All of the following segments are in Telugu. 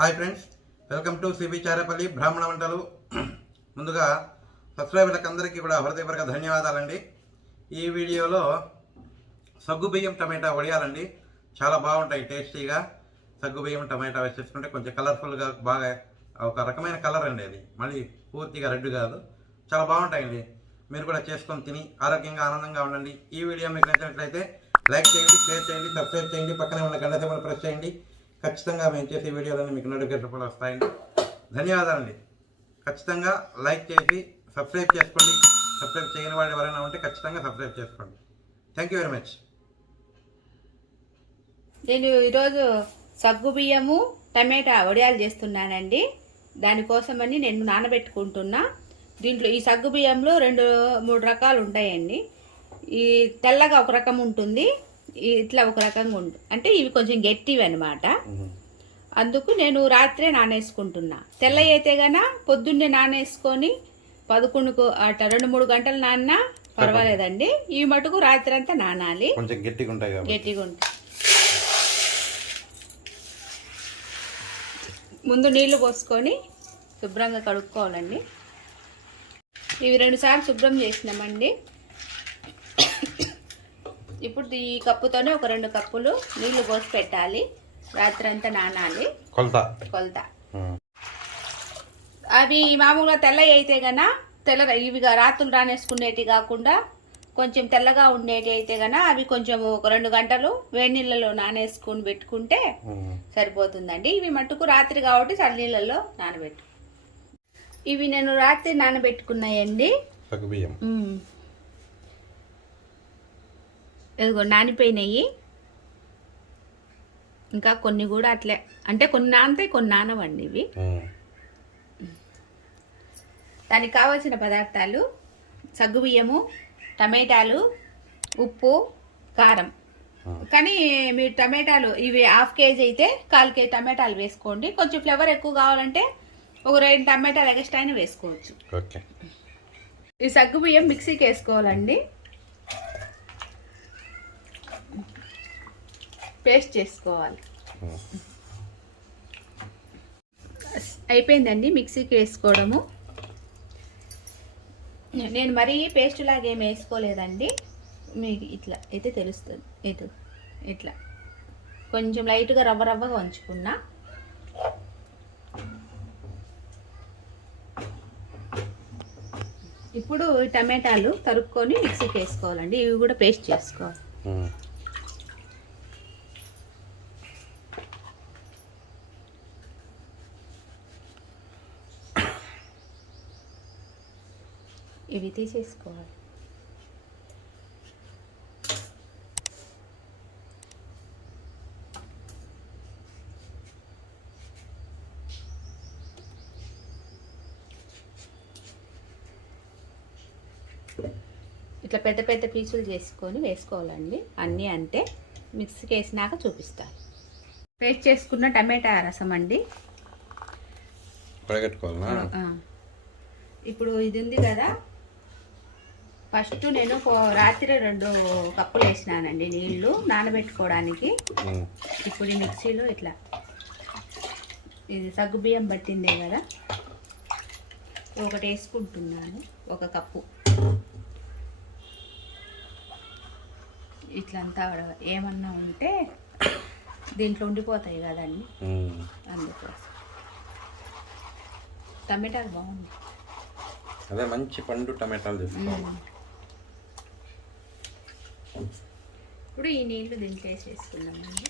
Hi friends, welcome to cbcharepalli బ్రహ్మణవంతాలు. ముందుగా సబ్స్క్రైబర్లకు అందరికీ కూడా హృదయపూర్వక ధన్యవాదాలండి. ఈ వీడియోలో సగ్గుబియ్యం టమాటా వడియాలండి. చాలా బాగుంటాయి, టేస్టీగా. సగ్గుబియ్యం టమాటా వేసేసుకుంటే కొంచెం కలర్ఫుల్గా బాగా ఒక రకమైన కలర్ అండి. అది మళ్ళీ పూర్తిగా రెడ్ కాదు, చాలా బాగుంటాయండి. మీరు కూడా చేసుకొని తిని ఆరోగ్యంగా ఆనందంగా ఉండండి. ఈ వీడియో మీకు నచ్చినట్లయితే లైక్ చేయండి, షేర్ చేయండి, సబ్స్క్రైబ్ చేయండి, పక్కనే ఉన్న గంట సింబల్ ప్రెస్ చేయండి. ఖచ్చితంగా మేము చేసే వీడియోలన్నీ మీకు నోటిఫికేషన్ వస్తాయండి. ధన్యవాదాలండి. ఖచ్చితంగా లైక్ చేసి సబ్స్క్రైబ్ చేసుకోండి. సబ్స్క్రైబ్ చేయని వాళ్ళు ఎవరైనా ఉంటే ఖచ్చితంగా సబ్స్క్రైబ్ చేసుకోండి. Thank you very much. నేను ఈరోజు సగ్గుబియ్యము టమాటా వడియాలు చేస్తున్నానండి. దానికోసమని నేను నానబెట్టుకుంటున్నా. దీంట్లో ఈ సగ్గుబియ్యంలో 2-3 రకాలు ఉంటాయండి. ఈ తెల్లగా ఒక రకం ఉంటుంది, ఇట్లా ఒక రకంగా ఉంటుంది. అంటే ఇవి కొంచెం గట్టివి అనమాట. అందుకు నేను రాత్రే నానేసుకుంటున్నా. తెల్లవి అయితే గన పొద్దున్నే నానేసుకొని 11కు అట్లా 2-3 గంటలు నాన్నా పర్వాలేదండి. ఇవి మటుకు రాత్రి అంతా నానాలి, కొంచెం గట్టిగా ఉంటాయి. ముందు నీళ్లు పోసుకొని శుభ్రంగా కడుక్కోవాలండి. ఇవి 2 సార్లు శుభ్రం చేసినామండి. ఇప్పుడు ఈ కప్పుతోనే ఒక 2 కప్పులు నీళ్లు పోసి పెట్టాలి. రాత్రి అంతా నానాలి. కొలత అవి మామూలుగా తెల్లవి అయితే గన ఇవిగా రాత్రులు నానేసుకునేటి కాకుండా కొంచెం తెల్లగా ఉండేటి అయితే గన అవి కొంచెం ఒక 2 గంటలు వేడి నీళ్ళలో నానేసుకుని పెట్టుకుంటే సరిపోతుందండి. ఇవి మట్టుకు రాత్రి కాబట్టి చల్ల నీళ్ళలో నానబెట్టు. ఇవి నేను రాత్రి నానబెట్టుకున్నాయండి. ఇదిగో నానిపోయినాయి. ఇంకా కొన్ని కూడా అట్లే, అంటే కొన్ని నానతాయి, కొన్ని నానవండి. ఇవి దానికి కావాల్సిన పదార్థాలు సగ్గుబియ్యము, టమాటాలు, ఉప్పు, కారం. కానీ మీరు టమాటాలు ఇవి 1/2 కేజీ అయితే 1/4 కేజీ టమాటాలు వేసుకోండి. కొంచెం ఫ్లేవర్ ఎక్కువ కావాలంటే ఒక 2 టమాటాలు ఎక్స్ట్రా అయినా వేసుకోవచ్చు. ఈ సగ్గుబియ్యం మిక్సీకి వేసుకోవాలండి, పేస్ట్ చేసుకోవాలి. అయిపోయిందండి మిక్సీకి వేసుకోవడము. నేను మరీ పేస్ట్ లాగా ఏమి వేసుకోలేదండి. మీకు ఇట్లా అయితే తెలుస్తుంది. ఇట్లా కొంచెం లైట్గా రవ్వగా ఉంచుకున్నా. ఇప్పుడు టమాటాలు తరుక్కొని మిక్సీకి వేసుకోవాలండి. ఇవి కూడా పేస్ట్ చేసుకోవాలి. ఇవి తీసేసుకోవాలి. ఇట్లా పెద్ద పెద్ద పీసులు చేసుకొని వేసుకోవాలండి. అన్నీ అంతే. మిక్సీకి వేసినాక చూపిస్తాను. పేస్ట్ చేసుకున్న టమాటా రసం అండి. ఇప్పుడు ఇది ఉంది కదా, ఫస్ట్ నేను రాత్రి 2 కప్పులు వేసినానండి నీళ్లు నానబెట్టుకోవడానికి. ఇప్పుడు ఈ మిక్సీలో ఇట్లా ఇది సగ్గుబియ్యం పట్టిందే కదా, ఒకటి వేసుకుంటున్నాను. 1 కప్పు ఇట్లంతా ఏమన్నా ఉంటే దీంట్లో ఉండిపోతాయి కదండి, అందుకోసం. టమాటాలు బాగుంది, అదే మంచి పండు టమాటాలు తీసుకోవాలి. ఇప్పుడు ఈ నీళ్లు దీంట్లో వేసేసుకున్నామండి.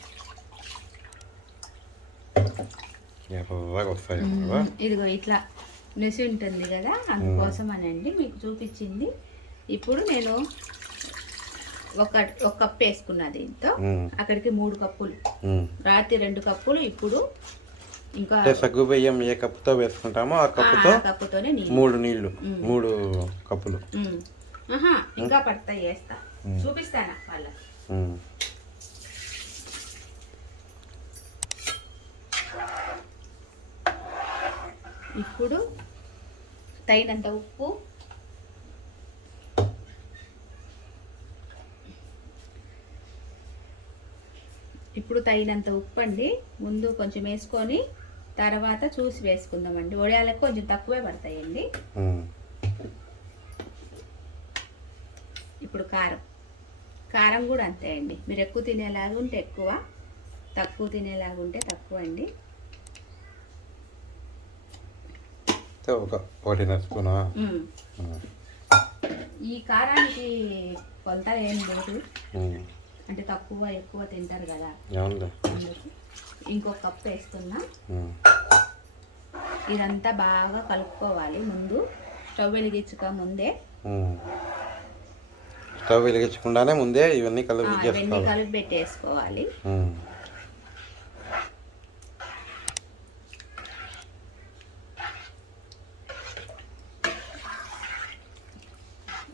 ఇదిగో ఇట్లా నెసి ఉంటుంది కదా, అందుకోసం అనండి మీకు చూపించింది. ఇప్పుడు నేను ఒక కప్పు వేసుకున్నా దీంతో. అక్కడికి 3 కప్పులు, రాత్రి 2 కప్పులు. ఇప్పుడు ఇంకా సగ్గుబియ్యం ఏ కప్పుతో వేసుకుంటామో ఆ కప్పుతోనే 3 నీళ్లు, 3 కప్పులు. ఇంకా పడతాయి, వేస్తా, చూపిస్తానా వాళ్ళ. ఇప్పుడు తగినంత ఉప్పు, ఇప్పుడు తగినంత ఉప్పు అండి. ముందు కొంచెం వేసుకొని తర్వాత చూసి వేసుకుందామండి. వడియాలకు కొంచెం తక్కువే పడతాయండి. ఇప్పుడు కారం కూడా అంతే అండి. మీరు ఎక్కువ తినేలాగా ఉంటే ఎక్కువ, తక్కువ తినేలాగా ఉంటే తక్కువ అండి. ఒకటిన్నర స్పూనా? ఈ కారానికి కొంత ఏం లేదు, అంటే తక్కువ ఎక్కువ తింటారు కదా. ఇంకొక కప్పు వేస్తున్నా. ఇదంతా బాగా కలుపుకోవాలి. ముందు స్టవ్ వెలిగించక ముందే, స్టవ్ వెలిగించకుండానే ముందే ఇవన్నీ కలిపి పెట్టేసుకోవాలి.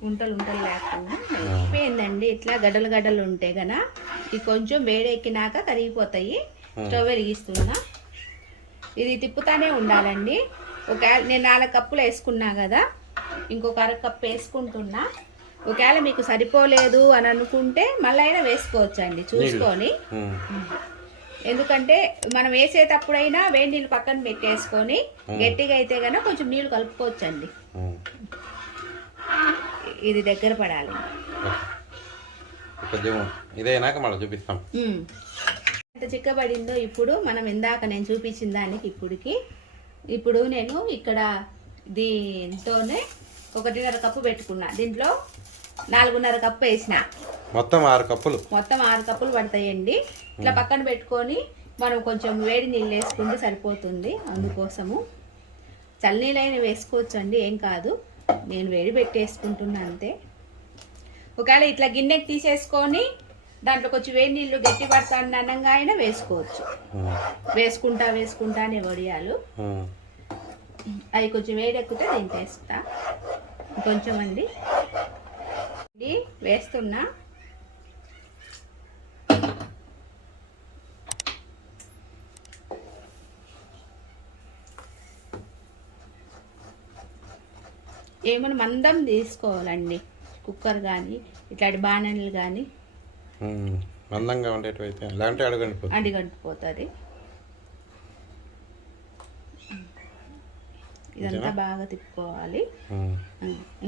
ఉంటలు లేకుండా అయిపోయిందండి. ఇట్లా గడ్డలు ఉంటే గనా ఇది కొంచెం వేడెక్కినాక కరిగిపోతాయి. స్టవ్ వెలిగిస్తున్నా. ఇది తిప్పుతానే ఉండాలండి. నేను 4 కప్పులు వేసుకున్నా కదా, ఇంకొక అరకప్పు వేసుకుంటున్నా. ఒకవేళ మీకు సరిపోలేదు అని అనుకుంటే మళ్ళీ అయినా వేసుకోవచ్చు అండి చూసుకొని. ఎందుకంటే మనం వేసేటప్పుడైనా వేడి నీళ్ళు పక్కన పెట్టేసుకొని, గట్టిగా అయితే కనుక కొంచెం నీళ్ళు కలుపుకోవచ్చండి. ఇది దగ్గర పడాలి. ఇదేనాక మళ్ళీ చూపిస్తాం ఎంత చిక్కబడిందో. ఇప్పుడు మనం ఇందాక నేను చూపించిన దానికి ఇప్పుడు నేను ఇక్కడ దీంతోనే 1.5 కప్పు పెట్టుకున్నా. దీంట్లో 4.5 కప్పు వేసిన. మొత్తం 6 కప్పులు. మొత్తం 6 కప్పులు పడతాయండి. ఇట్లా పక్కన పెట్టుకొని మనం కొంచెం వేడి నీళ్ళు వేసుకుంటే సరిపోతుంది. అందుకోసము చల్లనీళ్ళైనా వేసుకోవచ్చు అండి, ఏం కాదు. నేను వేడి పెట్టేసుకుంటున్నా అంతే. ఒకవేళ ఇట్లా గిన్నెకి తీసేసుకొని దాంట్లో కొంచెం వేడి నీళ్ళు గట్టి పడతాను అన్నంగా అయినా వేసుకోవచ్చు. వేసుకుంటానే వడియాలు అవి కొంచెం వేడెక్కితే దింపేస్తా. కొంచెం అండి వేస్తున్నా. ఏమైనా మందం తీసుకోవాలండి. కుక్కర్ కానీ ఇట్లాంటి బాణలు కానీ మందంగా ఉండేటైతే ఇలాంటి అడిగంటిపోతుంది. ఇదంతా బాగా తిప్పుకోవాలి.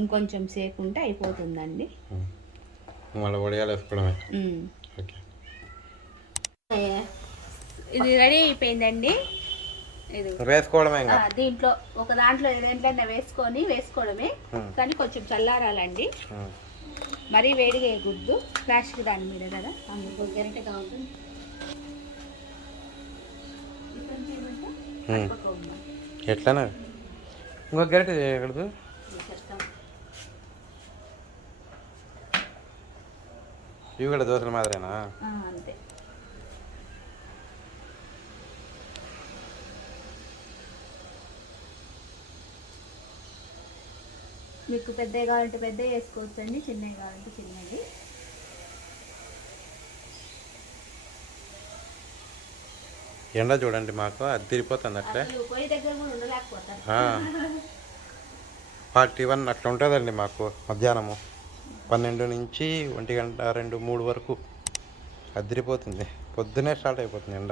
ఇంకొంచెం సేపు ఉంటే అయిపోతుందండి. ఇది రెడీ అయిపోయిందండి. ఇది వేసుకోవడమే. దీంట్లో ఒక దాంట్లో ఏదైనా వేసుకోవడమే. కానీ కొంచెం చల్లారాలండి. మరీ వేడిగా వేయకూడదు. ప్లాస్టిక్ దాని మీద కదా, అందుకు గరిటెగా ఉంటుంది. ఎట్లా ఇంకో గరిటె చేయకూడదు. ఇవి కూడా దోశల మాదిరేనా? అంతే. మీకు పెద్దవి కావాలంటే పెద్దవి వేసుకోవచ్చు అండి, చిన్నవి కావాలంటే చిన్నవి. ఎండ చూడండి, మాకు అది తిరిగిపోతుంది అట్లే. పొయ్యి దగ్గర కూడా ఉండలేకపోతారు. 41 అట్లా ఉంటుందండి మాకు. మధ్యాహ్నము 12 నుంచి 1 గంట 2, 3 వరకు అదిరిపోతుంది. పొద్దునే స్టార్ట్ అయిపోతుంది ఎండ.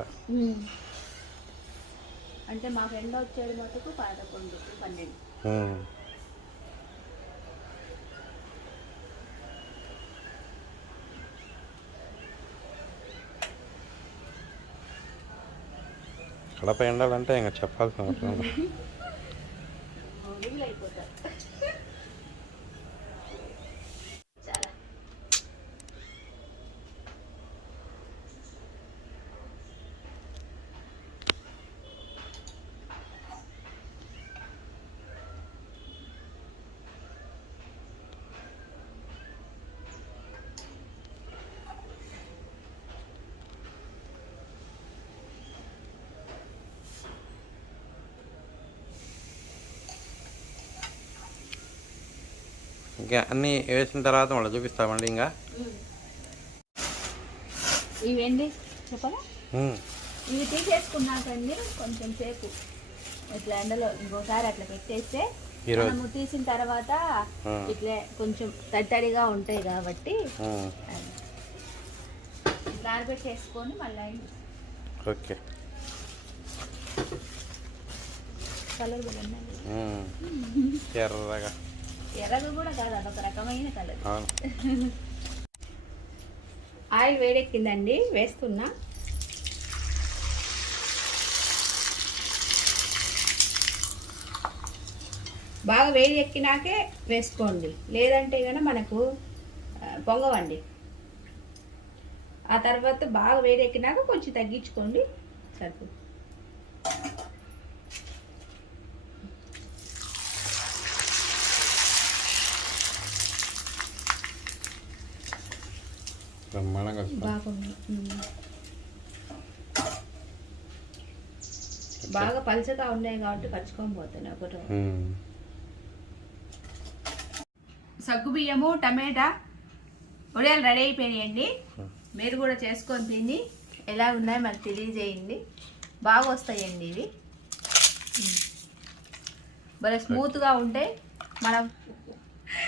అంటే మాకు ఎండ వచ్చేది మటుకు 11, 12. కడప ఎండాలంటే ఇంకా చెప్పాల్సిన అవసరం లేదు. ఇంకా అన్నీ వేసిన తర్వాత మళ్ళీ చూపిస్తామండి. ఇంకా ఇవేంటి చెప్పరా, ఇవి తీసేసుకున్నాకండి కొంచెం సేపు ఇట్లా ఎండలో ఇంకోసారి అట్లా పెట్టేస్తే మనము తీసిన తర్వాత ఇట్లా కొంచెం తడిగా ఉంటాయి కాబట్టి ఇట్లా ఆరబెట్టేసుకొని మళ్ళీ ఓకే. కలర్ కూడా ఉన్నాయి. ఎర్రగా ఎర్రగా కూడా కాదు, అదొక రకమైన కలర్. అవును. ఆయిల్ వేడెక్కిందండి, వేస్తున్నా. బాగా వేడి ఎక్కినాకే వేసుకోండి, లేదంటే కనుక మనకు పొంగవండి. ఆ తర్వాత బాగా వేడి ఎక్కినాక కొంచెం తగ్గించుకోండి, సరిపోతుంది. బాగుంది. బాగా పలుచగా ఉన్నాయి కాబట్టి పరుచుకొని పోతున్నాయి. ఒకటి సగ్గుబియ్యము టమాటా వడియాలు రెడీ అయిపోయినాయండి. మీరు కూడా చేసుకొని తిని ఎలా ఉన్నాయో మనకు తెలియజేయండి. బాగా వస్తాయండి ఇవి, భలే స్మూత్గా ఉంటాయి. మనం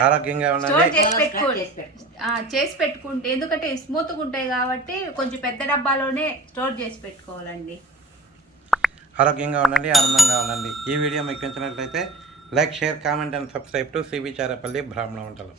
ఆరోగ్యంగా స్టోర్ చేసి పెట్టుకుంటే, ఎందుకంటే స్మూత్గా ఉంటాయి కాబట్టి కొంచెం పెద్ద డబ్బాలోనే స్టోర్ చేసి పెట్టుకోవాలండి. ఆరోగ్యంగా ఉండండి, ఆనందంగా ఉండండి. ఈ వీడియో మీకు నచ్చినట్లయితే like, share, comment and subscribe to సిబిచారేపల్లి బ్రాహ్మణ వంటలు.